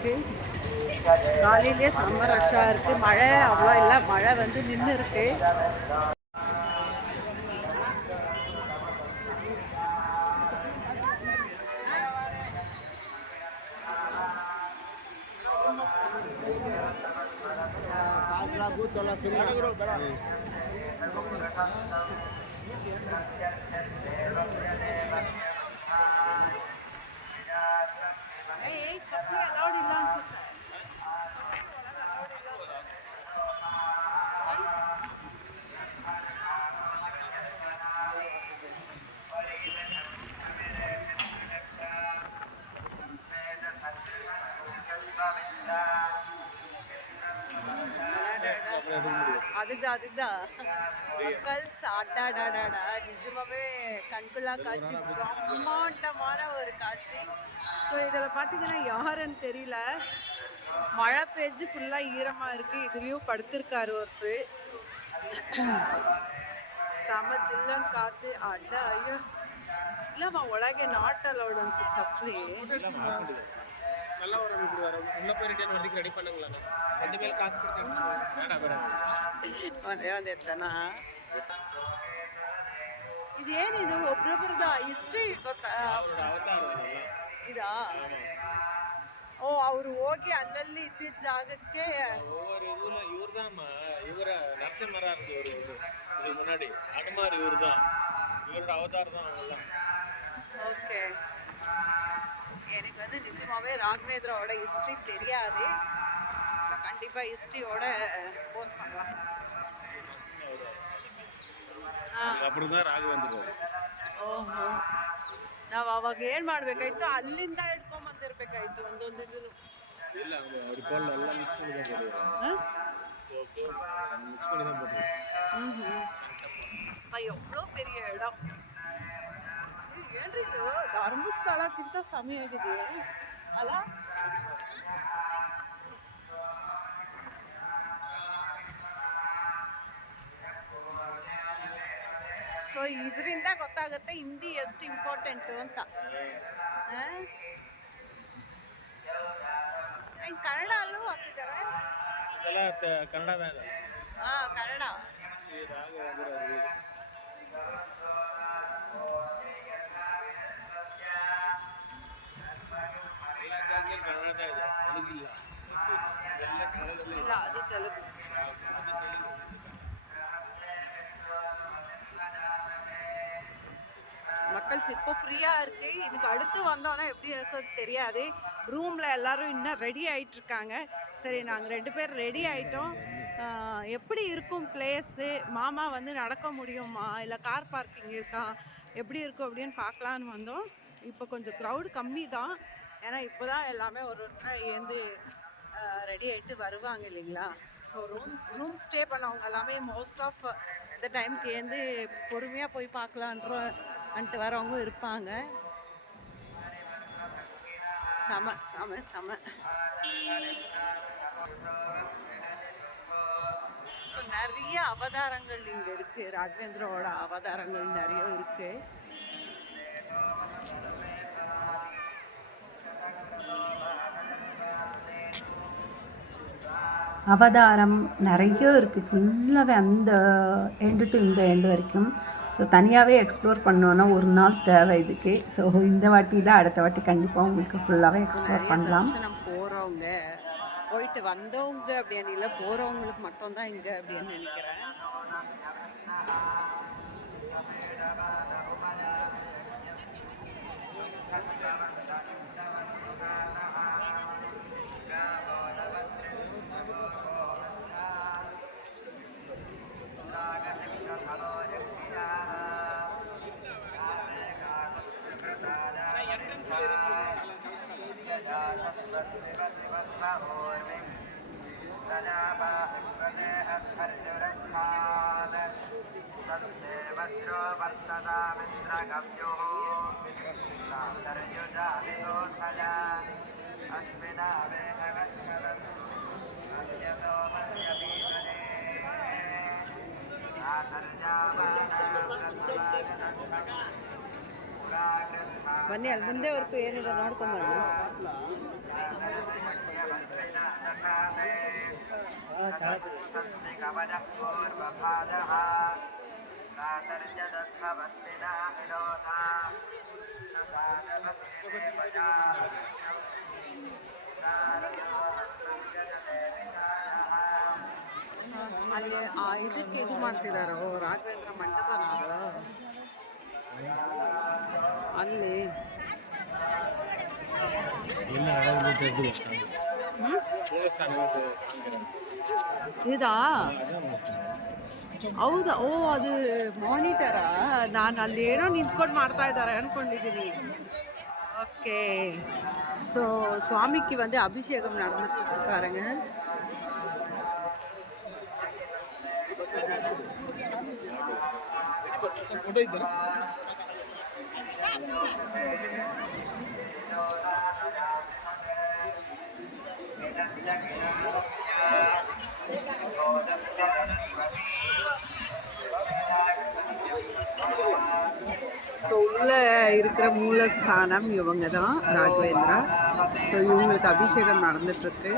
இருக்குது. காலையிலேயே செம்ம ரஷ்ஷாக இருக்குது. மழை அவ்வளோ இல்லை, மழை வந்து நின்று இருக்கு. ಚಪ್ಪಲಿ ಅಲೌಡ್ ಇಲ್ಲ ಅನ್ಸುತ್ತೆ. அதுதான் மக்கள்ஸ் அடாடாடாடா, நிஜமாவே கண்குள்ளா காட்சி, பிரம்மாண்டமான ஒரு காட்சி. ஸோ இதில் பார்த்தீங்கன்னா யாருன்னு தெரியல, மழை பெஞ்சு ஃபுல்லாக ஈரமாக இருக்குது. இதுலேயும் படுத்திருக்காரு ஒருத்தர். செம ஜில்லன் காற்று. அடா ஐயோ இல்லைம்மா, ಒಳಗೆ ನಾಟ್ ಅಲೌಡ್ ಅನ್ಸುತ್ತೆ ಚಪ್ಪಲಿ. ಒಂದೇ ಎತ್ತನಾ ಇದೇನಿದು? ಒಬ್ರೊಬ್ರದ ಹಿಸ್ಟ್ರಿ ಗೊತ್ತಾ ಇದಾ? ಓ, ಅವರು ಹೋಗಿ ಅಲ್ಲಲ್ಲಿ ಇದ್ದಿದ್ದ ಜಾಗಕ್ಕೆ ಇವರ நரசிம்மரார் இதுக்கு முன்னாடி அனுமார் இவர்தான், இவரோட அவதார் தான் அவங்கெல்லாம். ஓகே, எனக்கு வந்து நிஜமாவே ராகவேந்திராவோட ஹிஸ்ட்ரி தெரியாது. ஸோ கண்டிப்பாக ஹிஸ்ட்ரியோட போஸ்ட் பண்ணலாம். அப்படிதான் ರಾಘವೇಂದ್ರ. ಓಹೋ, ನಾವು ಅವಾಗ ಏನು ಮಾಡಬೇಕಾಯ್ತು? ಅಲ್ಲಿಂದ ಹಿಡ್ಕೊಂಬಂದಿರ್ಬೇಕಾಯ್ತು ಒಂದೊಂದು ಇದು. ಇಲ್ಲ, ಅವ್ರ ಕೋಲ್ ಎಲ್ಲ ಮಿಕ್ಸ್ ಮಾಡಿ தான் போடுறாங்க. எவ்வளோ பெரிய இடம் ಏನ್ರಿ ಇದು? ಧರ್ಮಸ್ಥಳಕ್ಕಿಂತ ಸಮಯ ಆಗಿದೆ ಅಲ್ಲ? ಸೊ ಇದರಿಂದ ಗೊತ್ತಾಗುತ್ತೆ ಹಿಂದಿ ಎಷ್ಟು ಇಂಪಾರ್ಟೆಂಟು ಅಂತ. ಆ್ಯಂಡ್ ಕನ್ನಡ ಅಲ್ಲೂ ಹಾಕಿದ್ದಾರೆ. ಕನ್ನಡ. ಹಾಂ, ಕನ್ನಡ. ಇಲ್ಲ, ಅದು ತೆಲುಗು. மக்கள் இப்போ ஃப்ரீயாக இருக்குது. இதுக்கு அடுத்து வந்தோன்னா எப்படி இருக்குன்னு தெரியாது. ரூமில் எல்லோரும் இன்னும் ரெடி ஆகிட்டுருக்காங்க. சரி, நாங்கள் 2 பேர் ரெடி ஆகிட்டோம். எப்படி இருக்கும் பிளேஸு, மாமா வந்து நடக்க முடியுமா, இல்லை கார் பார்க்கிங் இருக்கா, எப்படி இருக்கும் அப்படின்னு பார்க்கலான்னு வந்தோம். இப்போ கொஞ்சம் க்ரௌடு கம்மி தான், ஏன்னா இப்போ தான் எல்லாமே ஒருத்தர் ஏந்து ரெடி ஆகிட்டு வருவாங்க இல்லைங்களா. ஸோ ரூம் ஸ்டே பண்ணவங்க எல்லாமே மோஸ்ட் ஆஃப் இந்த டைமுக்கு ஏந்து பொறுமையாக போய் பார்க்கலான்ட்டு வரவங்க இருப்பாங்க. செம செம செம. ஸோ நிறைய அவதாரங்கள் இங்கே இருக்குது. ராகவேந்திராவோட அவதாரங்கள் நிறைய இருக்குது. அவதாரம் நிறைய இருக்குது. ஃபுல்லாகவே அந்த எண்டு டு இந்த எண்டு வரைக்கும். ஸோ தனியாகவே எக்ஸ்ப்ளோர் பண்ணோன்னா ஒரு நாள் தேவை இதுக்கு. ஸோ இந்த வாட்டி தான், அடுத்த வாட்டி கண்டிப்பாக உங்களுக்கு ஃபுல்லாகவே எக்ஸ்ப்ளோர் பண்ணலாம். போகிறவங்க, போயிட்டு வந்தவங்க அப்படின்னு இல்லை, போகிறவங்களுக்கு மட்டும்தான் இங்கே அப்படின்னு நினைக்கிறேன். ಬನ್ನಿ, ಅಲ್ಲಿ ಮುಂದೆ ವರ್ಕು ಏನಿದೆ ನೋಡ್ಕೊಂಡು ಬನ್ನಿ. ಅಲ್ಲಿ ಇದಕ್ಕೆ ಇದು ಮಾಡ್ತಿದಾರೋ ರಾಘವೇಂದ್ರ ಮಂಟಪನ ಅದು ಅಲ್ಲಿ ಇದಾ ಹೌದಾ? ಓ ಅದು ಮಾನಿಟರಾ? ನಾನು ಅಲ್ಲಿ ಏನೋ ನಿಂತ್ಕೊಂಡು ಮಾಡ್ತಾ ಇದ್ದಾರೆ அன்கொண்டிದ್ದೀನಿ. ஓகே. ஸோ சுவாமிக்கு வந்து அபிஷேகம் நடந்துட்டு இருக்காருங்க. ஸோ உள்ள இருக்கிற மூலஸ்தானம் இவங்க தான் ராகவேந்திரா. ஸோ இவங்களுக்கு அபிஷேகம் நடந்துட்டுருக்கு.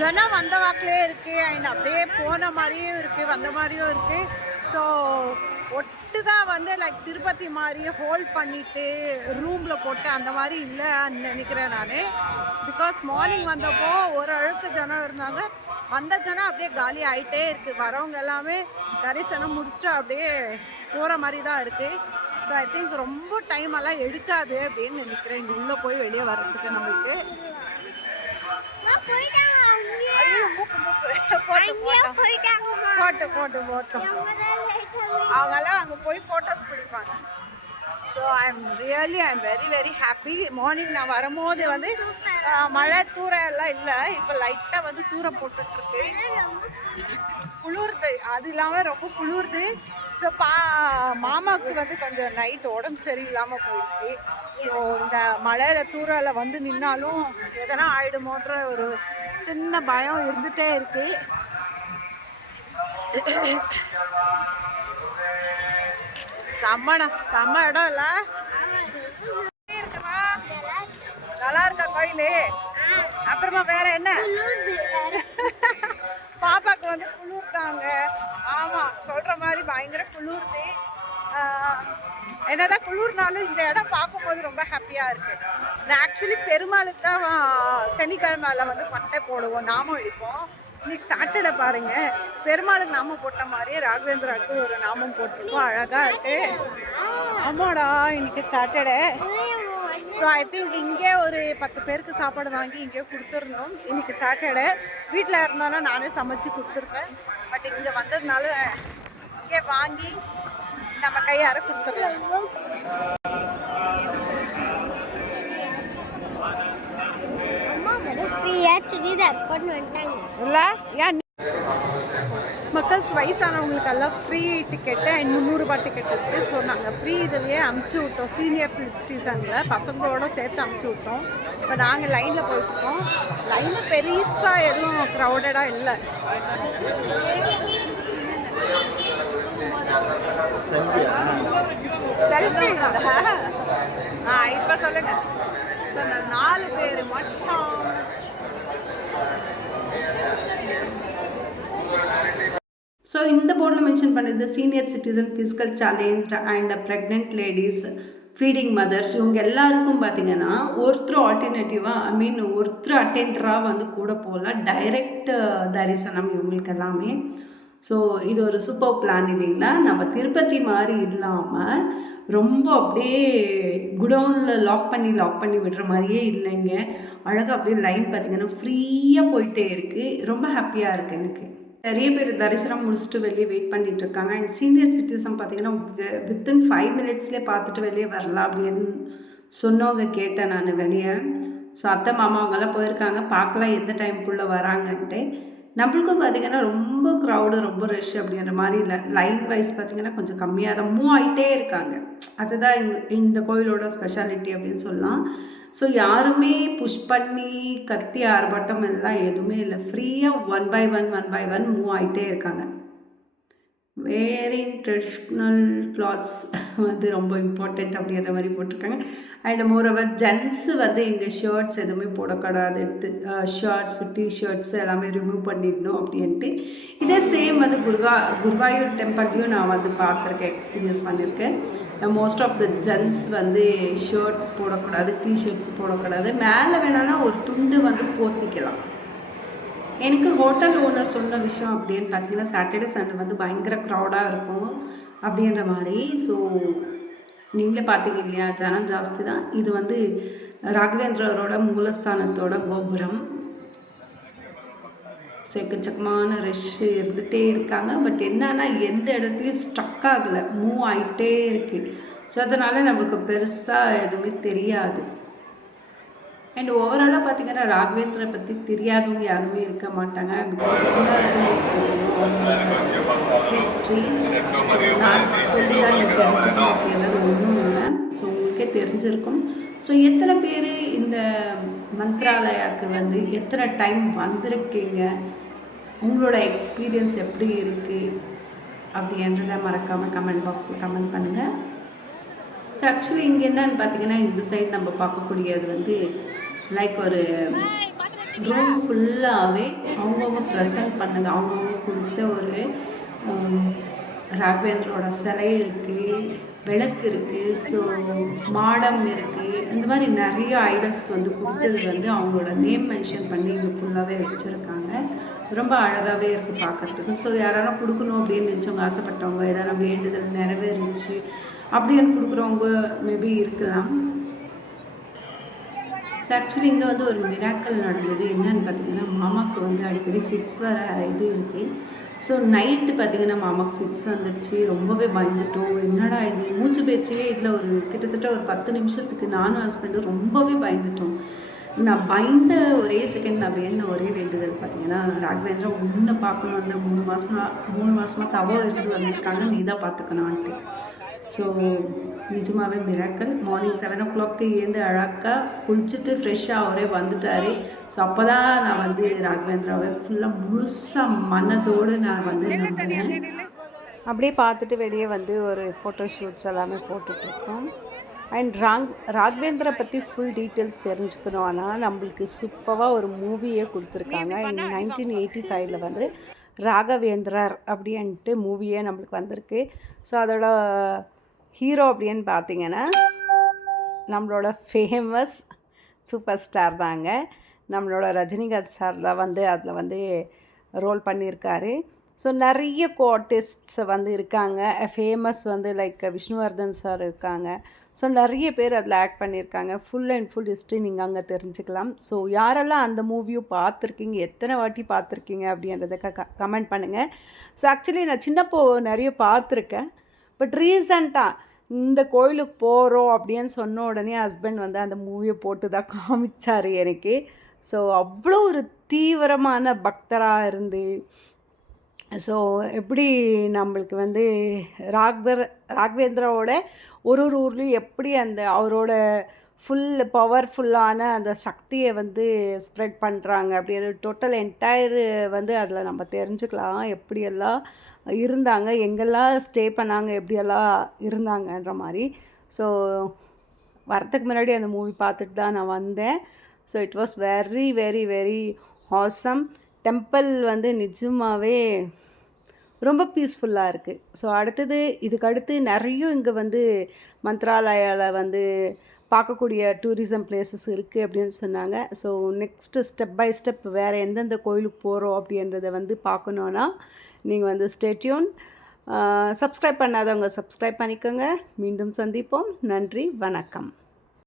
ஜனம் வந்த வாக்கிலே இருக்குது அண்ட் அப்படியே போன மாதிரியும் இருக்குது வந்த மாதிரியும் இருக்குது. ஸோ ஒட்டுக்கா வந்து லைக் திருப்பதி மாதிரியே ஹோல்ட் பண்ணிவிட்டு ரூமில் போட்டு அந்த மாதிரி இல்லைன்னு நினைக்கிறேன் நான். பிகாஸ் மார்னிங் வந்தப்போ ஒரு அழுக்கு ஜனம் இருந்தாங்க, வந்த ஜனம் அப்படியே காலி ஆகிட்டே இருக்குது. வரவங்க எல்லாமே தரிசனம் முடிச்சுட்டு அப்படியே போகிற மாதிரி தான் இருக்குது. ஸோ ஐ திங்க் ரொம்ப டைம் எல்லாம் எடுக்காது அப்படின்னு நினைக்கிறேன் இங்கே உள்ளே போய் வெளியே வர்றதுக்கு நம்மளுக்கு. அவங்கெல்லாம் அங்கே போய் ஃபோட்டோஸ் பிடிப்பாங்க. So I'm very very happy. Morning நான் வரும்போது வந்து மழை தூரம் எல்லாம் இல்லை, இப்போ லைட்டாக வந்து தூரம் போட்டுட்ருக்கு. குளிர்து, அது இல்லாமல் ரொம்ப குளிர்து. ஸோ மாமாவுக்கு வந்து கொஞ்சம் நைட் உடம்பு சரியில்லாமல் போயிடுச்சு. ஸோ இந்த மழையில் தூரில் வந்து நின்னாலும் எதனா ஆயிடுமோன்ற ஒரு சின்ன பயம் இருந்துகிட்டே இருக்கு. செம்ம இடம் இல்லை? இருக்குமா? நல்லா இருக்கா கோயிலு? அப்புறமா வேற என்ன? பாப்பாக்கு வந்து குளிர்தாங்க. ஆமாம், சொல்கிற மாதிரி பயங்கர குளிர்து. என்னதான் குளிர்னாலும் இந்த இடம் பார்க்கும்போது ரொம்ப ஹாப்பியாக இருக்குது. நான் ஆக்சுவலி பெருமாளுக்கு தான் சனிக்கிழமையில் வந்து பட்டை போடுவோம், நாமம் அடிப்போம். இன்னைக்கு சாட்டர்டே பாருங்கள், பெருமாளுக்கு நாமம் போட்ட மாதிரியே ராகவேந்திராவுக்கு ஒரு நாமம் போட்டிருக்கோம், அழகாக இருக்கு. ஆமாடா, இன்னைக்கு சாட்டர்டே. ஸோ ஐ திங்க் இங்கே ஒரு 10 பேருக்கு சாப்பாடு வாங்கி இங்கே கொடுத்துருந்தோம். இன்னைக்கு சாட்டர்டே. வீட்டில் இருந்தானா நானே சமைச்சு கொடுத்துருப்பேன். பட் இங்கே வந்ததுனால இங்கே வாங்கி நம்ம கையார கொடுத்துடலாம். இல்லை ஏன் மக்கள்ஸ் வயசானவங்களுக்கெல்லாம் ஃப்ரீ டிக்கெட்டு அண்ட் 300 ரூபாய் டிக்கெட் இருக்குது. ஸோ நாங்கள் ஃப்ரீ இதுலேயே அமுச்சு விட்டோம். சீனியர் சிட்டிசனில் பசங்களோட சேர்த்து அமுச்சு விட்டோம். இப்போ நாங்கள் லைனில் போயிட்டுருக்கோம். லைனில் பெருசாக எதுவும் க்ரௌடடாக இல்லை. செல்ஃபி இப்போ சொல்லுங்கள். ஸோ நான் 4 பேர் மட்டும். ஸோ இந்த போர்டில் மென்ஷன் பண்ணது senior citizen, physical challenged and pregnant ladies, feeding mothers, இவங்க எல்லாருக்கும் பார்த்திங்கன்னா ஒருத்தர் ஆல்டர்னேட்டிவாக ஒருத்தர் அட்டெண்டராக வந்து கூட போகலாம். டைரக்ட் தரிசனம் இவங்களுக்கு எல்லாமே. ஸோ இது ஒரு சூப்பர் பிளான் இல்லைங்களா? நம்ம திருப்பதி மாதிரி இல்லாமல் ரொம்ப அப்படியே குடவுனில் லாக் பண்ணி விடுற மாதிரியே இல்லைங்க. அழகாக அப்படியே லைன் பார்த்திங்கன்னா ஃப்ரீயாக போயிட்டே இருக்குது. ரொம்ப ஹாப்பியாக இருக்குது எனக்கு. நிறைய பேர் தரிசனம் முடிச்சுட்டு வெளியே வெயிட் பண்ணிகிட்டு இருக்காங்க. அண்ட் சீனியர் சிட்டிசன் பார்த்திங்கன்னா வித்தின் 5 மினிட்ஸ்லேயே பார்த்துட்டு வெளியே வரலாம் அப்படின்னு சொன்னவங்க கேட்டேன் நான் வெளியே. ஸோ அத்தை மாமா அவங்கெல்லாம் போயிருக்காங்க, பார்க்கலாம் எந்த டைமுக்குள்ளே வராங்கன்ட்டு. நம்மளுக்கும் பார்த்திங்கன்னா ரொம்ப க்ரௌடு ரொம்ப ரஷ் அப்படின்ற மாதிரி இல்லை, லைன் வைஸ் பார்த்திங்கன்னா கொஞ்சம் கம்மியாக தான் மூவ் ஆகிட்டே இருக்காங்க. அதுதான் இந்த கோயிலோட ஸ்பெஷாலிட்டி அப்படின்னு சொல்லலாம். ஸோ யாருமே புஷ் பண்ணி கத்தி ஆர்ப்பாட்டம் எல்லாம் எதுவுமே இல்லை, ஃப்ரீயாக ஒன் பை ஒன் மூவ் ஆகிட்டே இருக்காங்க. வேரிங் ட்ரெடிஷ்னல் கிளாத்ஸ் வந்து ரொம்ப இம்பார்ட்டண்ட் அப்படின்ற மாதிரி போட்டிருக்காங்க. அண்ட் மோரோவர் ஜென்ஸு வந்து இங்கே ஷர்ட்ஸ் எதுவுமே போடக்கூடாது, ஷர்ட்ஸ் டிஷர்ட்ஸ் எல்லாமே ரிமூவ் பண்ணிடணும் அப்படின்ட்டு. இதே சேம் வந்து குருவாயூர் டெம்பிள்லையும் நான் வந்து பார்த்துருக்கேன், எக்ஸ்பீரியன்ஸ் பண்ணியிருக்கேன். மோஸ்ட் ஆஃப் த ஜென்ஸ் வந்து ஷர்ட்ஸ் போடக்கூடாது, டிஷர்ட்ஸ் போடக்கூடாது, மேலே வேணாலும் ஒரு துண்டு வந்து போத்திக்கலாம். எனக்கு ஹோட்டல் ஓனர் சொன்ன விஷயம் அப்படின்னு பார்த்தீங்கன்னா சாட்டர்டே சண்டே வந்து பயங்கர க்ரௌடாக இருக்கும் அப்படின்ற மாதிரி. ஸோ நீங்களே பார்த்தீங்க இல்லையா, ஜனம் ஜாஸ்தி தான். இது வந்து ராகவேந்திரரோட மூலஸ்தானத்தோட கோபுரம். எக்கச்சக்கமான ரஷ் இருந்துகிட்டே இருக்காங்க. பட் என்னன்னா எந்த இடத்துலையும் ஸ்டக் ஆகலை, மூவ் ஆகிட்டே இருக்குது. ஸோ அதனால் நம்மளுக்கு பெருசாக எதுவுமே தெரியாது. அண்ட் ஓவராலாக பார்த்திங்கன்னா ராகவேந்திரரை பற்றி தெரியாதவங்க யாருமே இருக்க மாட்டாங்க. பிகாஸ் ஹிஸ்ட்ரிஸ் நான் சொல்லி தான் நீங்கள் தெரிஞ்சுக்கணும் அப்படின்றது ஒன்றும் இல்லை. ஸோ உங்களுக்கே தெரிஞ்சிருக்கும். ஸோ எத்தனை பேர் இந்த மந்த்ராலயாவுக்கு வந்து எத்தனை டைம் வந்திருக்கீங்க, உங்களோட எக்ஸ்பீரியன்ஸ் எப்படி இருக்குது அப்படின்றத மறக்காமல் கமெண்ட் பாக்ஸில் கமெண்ட் பண்ணுங்கள். ஸோ ஆக்சுவலி இங்கே என்னன்னு பார்த்தீங்கன்னா, இந்த சைடு நம்ம பார்க்கக்கூடியது வந்து லைக் ஒரு ரூம் ஃபுல்லாகவே அவங்கவுங்க ப்ரெசன்ட் பண்ணது, அவங்கவுங்க கொடுத்த ஒரு ராகவேந்திரோட சிலை இருக்குது, விளக்கு இருக்குது, ஸோ மாடம் இருக்குது. இந்த மாதிரி நிறைய ஐடல்ஸ் வந்து கொடுத்தது வந்து அவங்களோட நேம் மென்ஷன் பண்ணி இங்கே ஃபுல்லாகவே வச்சுருக்காங்க. ரொம்ப அழகாகவே இருக்குது பார்க்குறதுக்கு. ஸோ யாராலும் கொடுக்கணும் அப்படின்னு நினச்சவங்க, ஆசைப்பட்டவங்க, எதாவது வேண்டுதல் நிறைவேறிச்சு அப்படின்னு கொடுக்குறவங்க மேபி இருக்கலாம். ஸோ ஆக்சுவலி இங்கே வந்து ஒரு மிராக்கல் நடந்தது. என்னன்னு பார்த்தீங்கன்னா, மாமாவுக்கு வந்து அடிக்கடி ஃபிட்ஸ் வர இது இருக்குது. ஸோ நைட்டு பார்த்திங்கன்னா மாமாவுக்கு ஃபிட்ஸ் வந்துடுச்சு. ரொம்பவே பயந்துட்டோம். என்னடா இது, மூச்சு பேச்சிலே இதில் ஒரு கிட்டத்தட்ட ஒரு 10 நிமிஷத்துக்கு நானும் ஹஸ்பண்டும் ரொம்பவே பயந்துட்டோம். நான் பயந்த ஒரே செகண்ட் நான் வேணுன ஒரே வேண்டுதல் பார்த்திங்கன்னா, ராகவேந்திரா ஒன்று பார்க்கணும், அந்த 3 மாதமாக தவம் இருந்து வந்திருக்காங்க, நீ தான் பார்த்துக்கணும்ன்ட்டு. ஸோ நிஜமாகவே மிராக்கல். மார்னிங் 7 o'clock ஏந்து அழகாக குளிச்சுட்டு ஃப்ரெஷ்ஷாக அவரே வந்துட்டார். ஸோ அப்போ தான் நான் வந்து ராகவேந்திராவை ஃபுல்லாக முழுசாக மனதோடு நான் வந்து நம்பினேன். அப்படியே பார்த்துட்டு வெளியே வந்து ஒரு ஃபோட்டோ ஷூட்ஸ் எல்லாமே போட்டுட்ருக்கோம். அண்ட் ராகவேந்திரா பற்றி ஃபுல் டீட்டெயில்ஸ் தெரிஞ்சுக்கணும். ஆனால் நம்மளுக்கு சூப்பராக ஒரு மூவியே கொடுத்துருக்காங்க. 1985 வந்து ராகவேந்திரர் அப்படின்ட்டு மூவியே நம்மளுக்கு வந்திருக்கு. ஸோ அதோட ஹீரோ அப்படின்னு பார்த்தீங்கன்னா நம்மளோட ஃபேமஸ் சூப்பர் ஸ்டார் தாங்க. நம்மளோட ரஜினிகாந்த் சார் தான் வந்து அதில் வந்து ரோல் பண்ணியிருக்காரு. ஸோ நிறைய ஆர்டிஸ்ட்ஸ் வந்து இருக்காங்க. ஃபேமஸ் வந்து லைக் விஷ்ணுவர்தன் சார் இருக்காங்க. ஸோ நிறைய பேர் அதில் ஆக்ட் பண்ணியிருக்காங்க. ஃபுல் அண்ட் ஃபுல் ஹிஸ்ட்ரி நீங்கள் அங்கே தெரிஞ்சுக்கலாம். ஸோ யாரெல்லாம் அந்த மூவியும் பார்த்துருக்கீங்க, எத்தனை வாட்டி பார்த்துருக்கீங்க அப்படின்றத கமெண்ட் பண்ணுங்கள். ஸோ ஆக்சுவலி நான் சின்னப்போ நிறைய பார்த்துருக்கேன். பட் ரீசண்டாக இந்த கோயிலுக்கு போகிறோம் அப்படின்னு சொன்ன உடனே ஹஸ்பண்ட் வந்து அந்த மூவியை போட்டு தான் காமிச்சார் எனக்கு. ஸோ அவ்வளோ ஒரு தீவிரமான பக்தராக இருந்து, ஸோ எப்படி நம்மளுக்கு வந்து ராகவேந்திராவோட ஒரு ஊர்லேயும் எப்படி அந்த அவரோட ஃபுல் பவர்ஃபுல்லான அந்த சக்தியை வந்து ஸ்ப்ரெட் பண்ணுறாங்க அப்படின்னு டோட்டல் என்டையர் வந்து அதில் நம்ம தெரிஞ்சுக்கலாம். எப்படியெல்லாம் இருந்தாங்க, எங்கெல்லாம் ஸ்டே பண்ணாங்க, எப்படியெல்லாம் இருந்தாங்கன்ற மாதிரி. ஸோ வரத்துக்கு முன்னாடி அந்த மூவி பார்த்துட்டு தான் நான் வந்தேன். So it was very very very awesome. Temple வந்து நிஜமாகவே ரொம்ப பீஸ்ஃபுல்லாக இருக்குது. ஸோ இதுக்கடுத்து நிறைய இங்கே வந்து மந்த்ராலயாவில் வந்து பார்க்கக்கூடிய டூரிசம் பிளேசஸ் இருக்குது அப்படின்னு சொன்னாங்க. So next step by step வேறு எந்தெந்த கோயிலுக்கு போகிறோம் அப்படின்றத வந்து பார்க்கணுன்னா நீங்கள் வந்து ஸ்டே டியூன். சப்ஸ்கிரைப் பண்ணாதவங்க சப்ஸ்கிரைப் பண்ணிக்கோங்க. மீண்டும் சந்திப்போம். நன்றி, வணக்கம்.